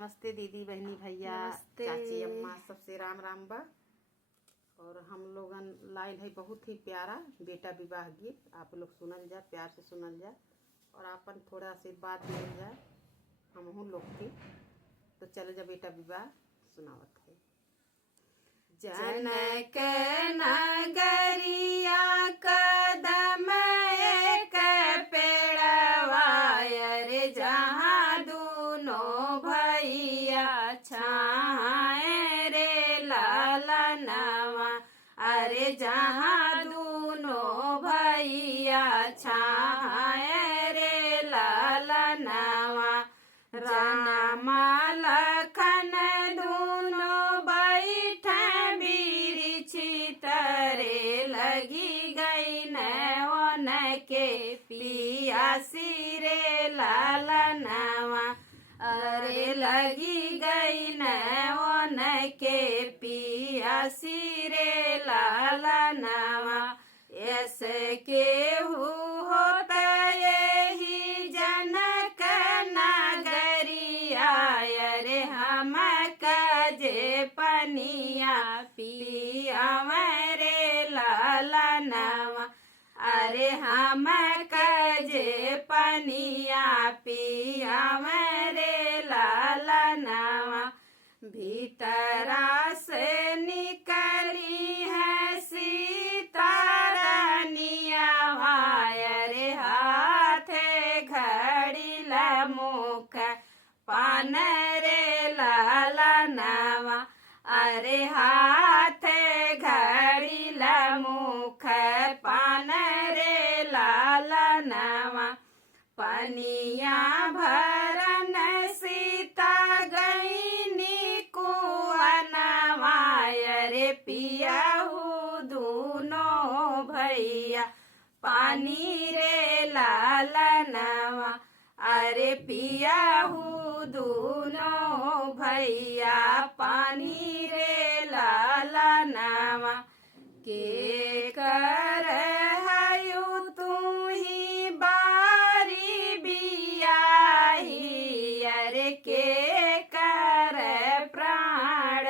नमस्ते दीदी बहनी भैया नमस्ते। चाची अम्मा सबसे राम राम बा। और हम लोगन लाइल है बहुत ही प्यारा बेटा विवाह गीत, आप लोग सुनल जा, प्यार से सुनल जा और आपन थोड़ा आशीर्वाद मिल जाए हम लोग के। तो चलो जा बेटा विवाह सुनावत है। जनक नगरिया कदम एक पेड़वा रे जहाँ दूनो भैया छाए रे लालनवा। अरे जहाँ दूनो भैया छाए रे लालनवा। रामा लखन दूनो तरे लगी गई नवन के पियासी रे लालनवा। अरे लगी गई नवन के पियासी रे लालनवा। ऐसे केहू होता यही जनक नगरिया रे हम कजे पनिया पिया रे लालनवा। अरे हम कजे पनिया पिया रे लालनवा। भीतरा से निकली है सीता रानिया रे हाथे घड़ी मुख पान रे लालनवा। अरे हाथे घड़ी मुख पान रे लालनवा। पनिया भरन सीता गईनी कुआनवा रे पियाहू दूनो भैया पानी रे लालनवा। अरे पियाहू दूनो भैया पानी रे लालनवा। के कर हयु तू ही बारी बियाही अरे के कर प्राण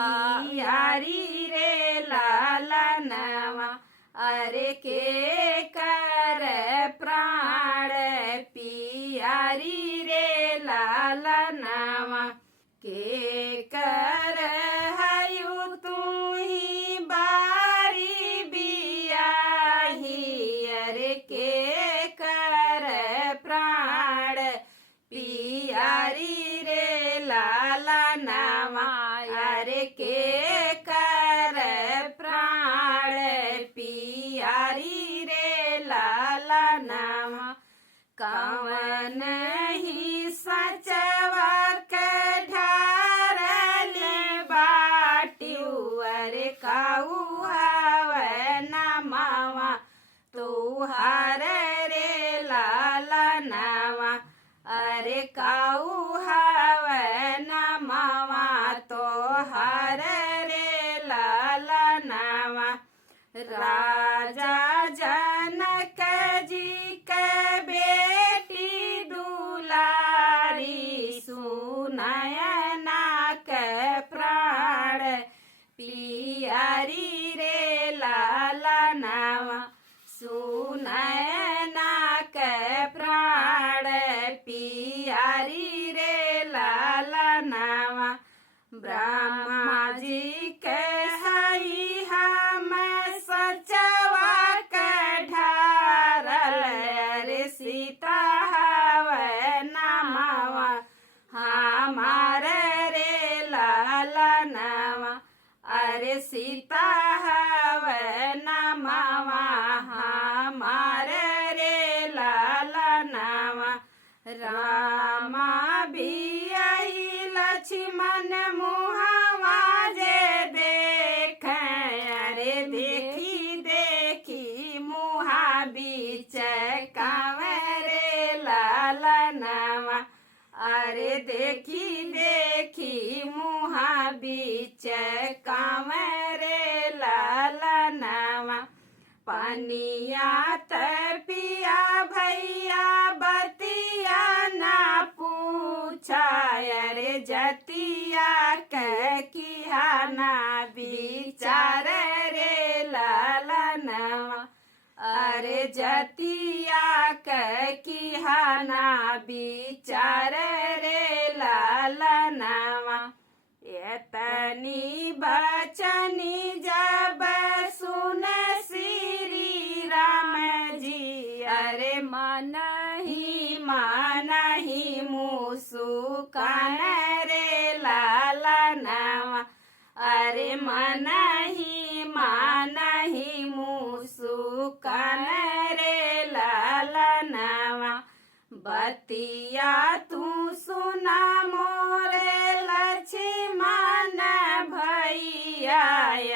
आयारी रे लालनवा। अरे के कर प्राण पियारी रे लालनवा। के कर हयु तू ही बारी बियाही अरे के कर प्राण पियारी रे लालनवा। अरे के कर प्राण पियारी रे लालनवा। कवन ही सचवा के ढारल बाटियू अरे काऊ हवे नमवा तुहार रे लालनवा। अरे काऊ हवे नमवा तोहार रे लालनवा। राजा जनक जी के बेटी दुलारी सुनयना के प्राण पियारी रे लालनवा। सुनयना के प्राण पियारी रे लालनवा। ब्रह्मा जी के हई हम सचवा के ढारल रे सीता हवे नमवा हमार रे लालनवा। अरे सीता हवे नमवा हमार रे लालनवा। रामा बियाही लक्ष्मण मुहावा जे देख अरे देखी देखी मुहा बीच कांवरे लालनवा। अरे देखी देखी मुहा बीच कांवरे लालनवा। पनिया पिया भैया बतिया ना पूछा रे जतिया के किहाना विचार रे लालनवा अरे जतिया के किहाना विचार रे लालनवा एतनी बचनी जब सुन श्री राम जी अरे मन ही मुसुकान रे लालनवा अरे मन ही मुसुकान रे लालनवा बतिया तू सुना मोरे लक्ष्मण भैया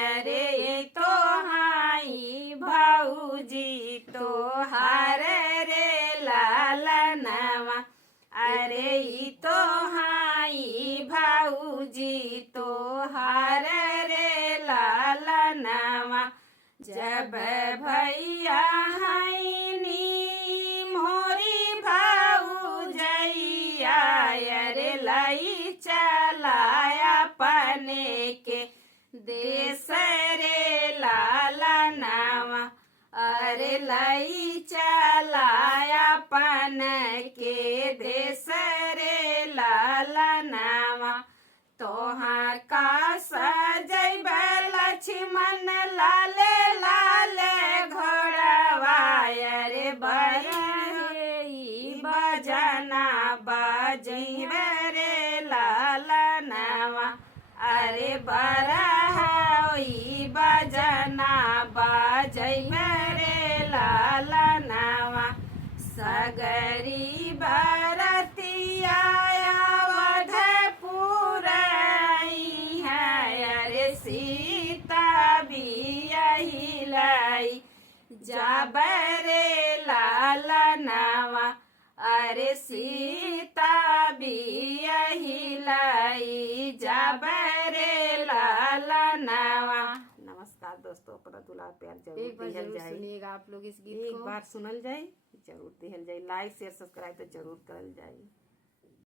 अरे तो हाई भौजी तो हार रे लालनवा अरे तो हाई भौजी तो हार रे लालनवा जब भैया हईनी मोरी भौजैया अरे लई चलाया पने के देश रे लालनवा अरे लई चलाया पन के देश रे लालनवा तोहा का सजैब लक्ष्मण लाले लाले घोड़वा अरे बजना बजैब रे लालनवा अरे बरहोई बजना बजैब रे लालनवा सगरी बरतिया अवधपुर है अरे सीता बियही लाई जब रे लालनवा अरे सीता बियही लाई जब रे लालनवा। नमस्कार दोस्तों, अपना दुलार प्यार एक बार जरूर दिहल जरूर जाए, सुनिएगा आप लोग इस गीत एक को। बार सुनल जाए, जरूर दिहल जाए, लाइक शेयर सब्सक्राइब तो जरूर करल जाए।